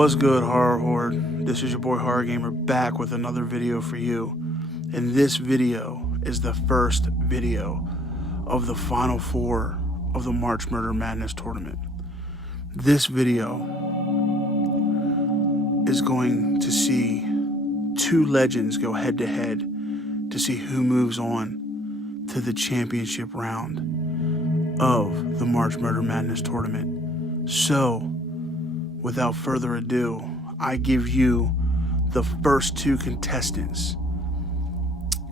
What's good, Horror Horde? This is your boy Horror Gamer back with another video for you. And this video is the first video of the Final Four of the March Murder Madness tournament. This video is going to see two legends go head to head to see who moves on to the championship round of the March Murder Madness tournament. So, without further ado, I give you the first two contestants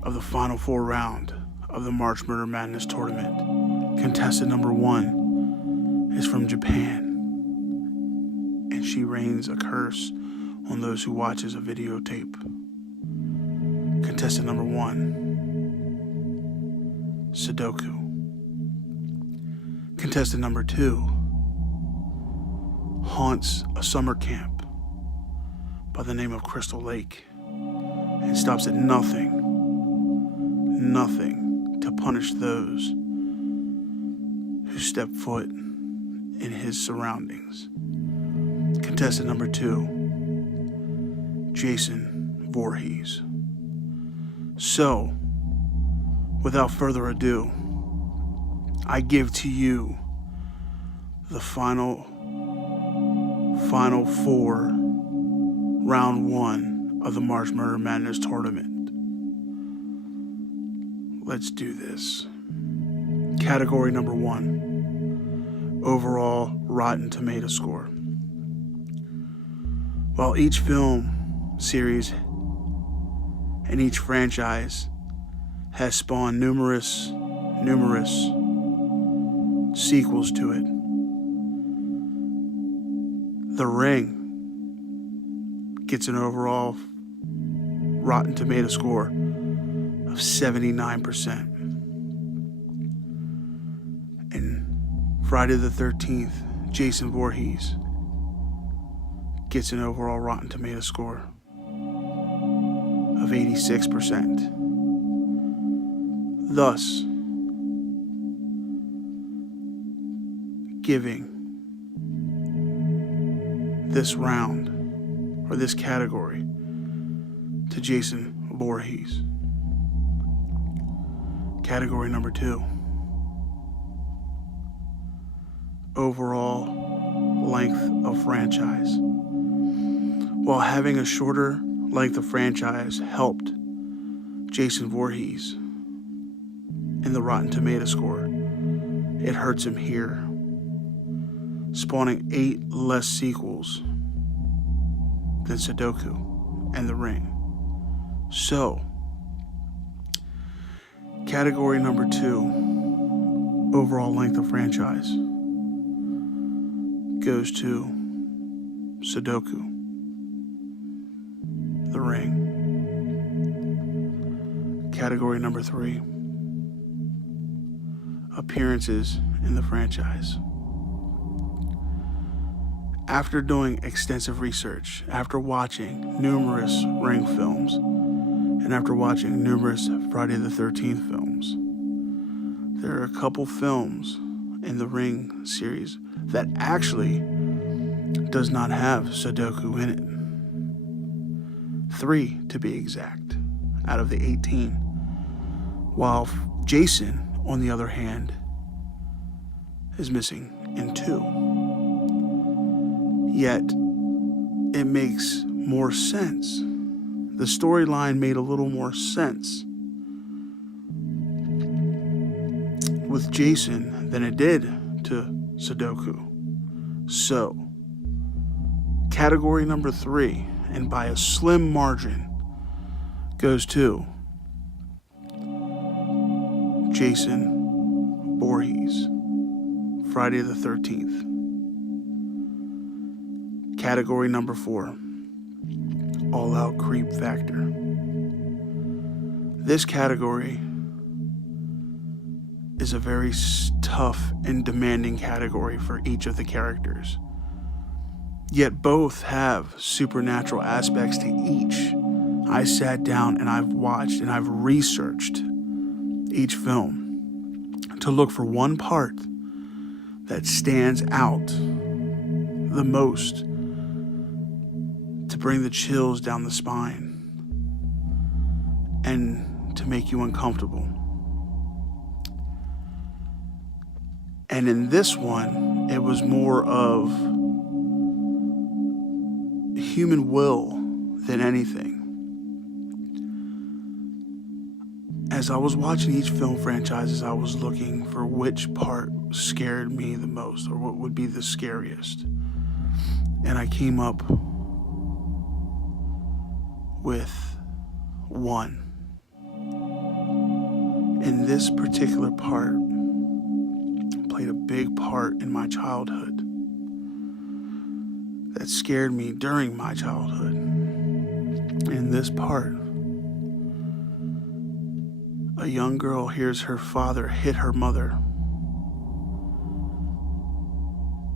of the Final Four round of the March Murder Madness tournament. Contestant number one is from Japan, and she rains a curse on those who watches a videotape. Contestant number one, Sadako. Contestant number two haunts a summer camp by the name of Crystal Lake and stops at nothing to punish those who step foot in his surroundings. Contestant number two, Jason Voorhees. So, without further ado, I give to you the final four, round one of the March Murder Madness tournament. Let's do this. Category number one, overall Rotten Tomato score. While each film series and each franchise has spawned numerous sequels to it, The Ring gets an overall Rotten Tomato score of 79%. And Friday the 13th, Jason Voorhees gets an overall Rotten Tomato score of 86%. Thus, giving this round, or this category, to Jason Voorhees. Category number two, overall length of franchise. While having a shorter length of franchise helped Jason Voorhees in the Rotten Tomato score, it hurts him here, spawning 8 less sequels than Sadako and The Ring. So, category number two, overall length of franchise, goes to Sadako, The Ring. Category number three, appearances in the franchise. After doing extensive research, after watching numerous Ring films, and after watching numerous Friday the 13th films, there are a couple films in the Ring series that actually does not have Sadako in it. 3 to be exact, out of the 18. While Jason, on the other hand, is missing in 2. Yet, it makes more sense. The storyline made a little more sense with Jason than it did to Sadako. So, category number 3, and by a slim margin, goes to Jason Voorhees, Friday the 13th. Category number 4, all-out creep factor. This category is a very tough and demanding category for each of the characters. Yet both have supernatural aspects to each. I sat down and I've watched and I've researched each film to look for one part that stands out the most to bring the chills down the spine and to make you uncomfortable. And in this one, it was more of human will than anything. As I was watching each film franchise, I was looking for which part scared me the most, or what would be the scariest. And I came up with one. And this particular part played a big part in my childhood. That scared me during my childhood. In this part, a young girl hears her father hit her mother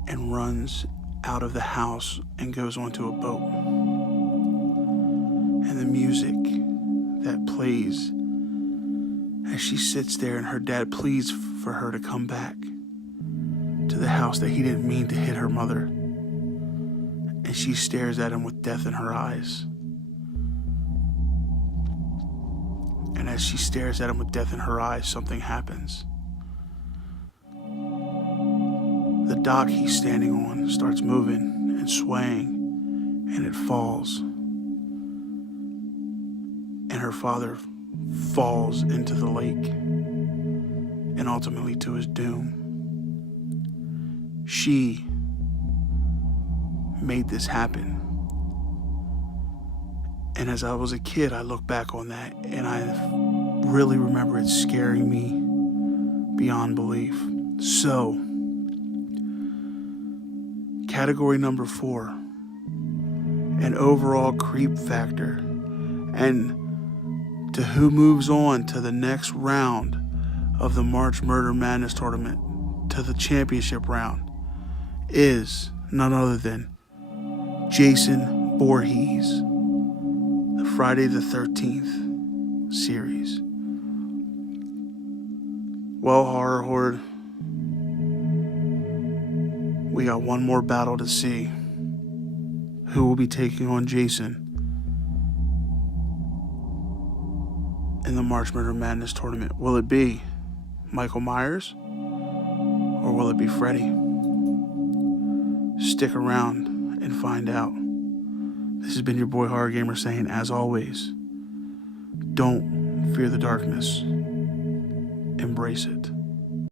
and runs out of the house and goes onto a boat. And the music that plays as she sits there and her dad pleads for her to come back to the house that he didn't mean to hit her mother. And she stares at him with death in her eyes. And as she stares at him with death in her eyes, something happens. The dock he's standing on starts moving and swaying, and it falls. And her father falls into the lake, and ultimately to his doom. She made this happen. And as I was a kid, I look back on that and I really remember it scaring me beyond belief. So, category number 4, an overall creep factor, and to who moves on to the next round of the March Murder Madness tournament, to the championship round, is none other than Jason Voorhees. The Friday the 13th series. Well, Horror Horde, we got one more battle to see. Who will be taking on Jason in the March Murder Madness tournament? Will it be Michael Myers or will it be Freddy? Stick around and find out. This has been your boy Horror Gamer saying, as always, don't fear the darkness. Embrace it.